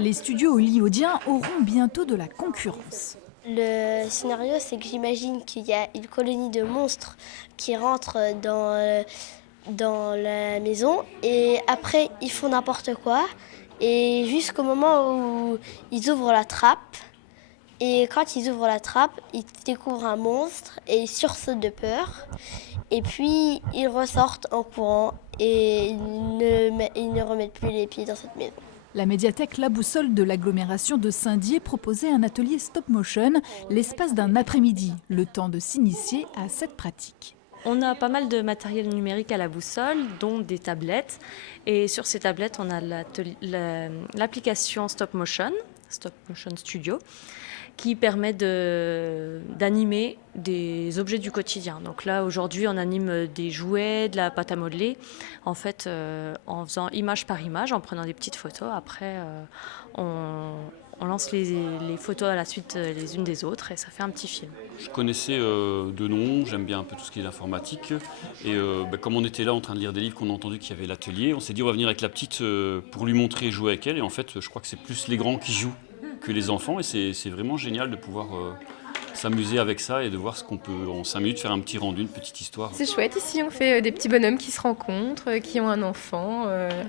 Les studios hollywoodiens auront bientôt de la concurrence. Le scénario, c'est que j'imagine qu'il y a une colonie de monstres qui rentrent dans la maison et après ils font n'importe quoi et jusqu'au moment où ils ouvrent la trappe. Et quand ils ouvrent la trappe, ils découvrent un monstre et ils sursautent de peur. Et puis ils ressortent en courant et ils ne remettent plus les pieds dans cette maison. La médiathèque La Boussole de l'agglomération de Saint-Dié proposait un atelier stop-motion l'espace d'un après-midi, le temps de s'initier à cette pratique. On a pas mal de matériel numérique à la boussole, dont des tablettes. Et sur ces tablettes, on a l'application Stop Motion Studio, qui permet d'animer des objets du quotidien. Donc là, aujourd'hui, on anime des jouets, de la pâte à modeler, en fait, en faisant image par image, en prenant des petites photos. Après, on lance les photos à la suite les unes des autres et ça fait un petit film. Je connaissais de nom, j'aime bien un peu tout ce qui est l'informatique. Et comme on était là en train de lire des livres, qu'on a entendu qu'il y avait l'atelier, on s'est dit on va venir avec la petite pour lui montrer et jouer avec elle. Et en fait, je crois que c'est plus les grands qui jouent que les enfants. Et c'est vraiment génial de pouvoir s'amuser avec ça et de voir ce qu'on peut en 5 minutes faire un petit rendu, une petite histoire. C'est chouette, ici on fait des petits bonhommes qui se rencontrent, qui ont un enfant.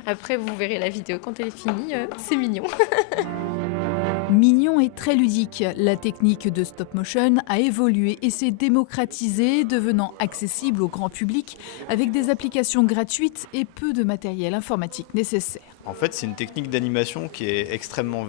Après vous verrez la vidéo quand elle est finie, c'est mignon. Mignon et très ludique, la technique de stop motion a évolué et s'est démocratisée, devenant accessible au grand public avec des applications gratuites et peu de matériel informatique nécessaire. En fait, c'est une technique d'animation qui est extrêmement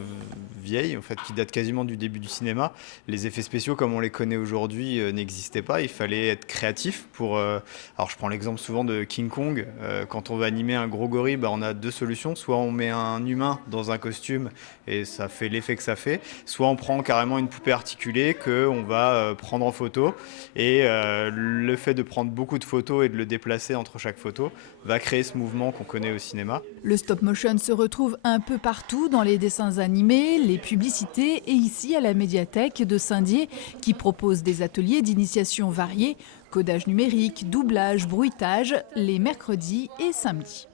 vieille, en fait, qui date quasiment du début du cinéma. Les effets spéciaux, comme on les connaît aujourd'hui, n'existaient pas. Il fallait être créatif pour... Alors, je prends l'exemple souvent de King Kong. Quand on veut animer un gros gorille, on a deux solutions. Soit on met un humain dans un costume et ça fait l'effet que ça fait. Soit on prend carrément une poupée articulée qu'on va prendre en photo. Et le fait de prendre beaucoup de photos et de le déplacer entre chaque photo va créer ce mouvement qu'on connaît au cinéma. Le stop motion se retrouve un peu partout dans les dessins animés, les publicités et ici à la médiathèque de Saint-Dié qui propose des ateliers d'initiation variés, codage numérique, doublage, bruitage, les mercredis et samedis.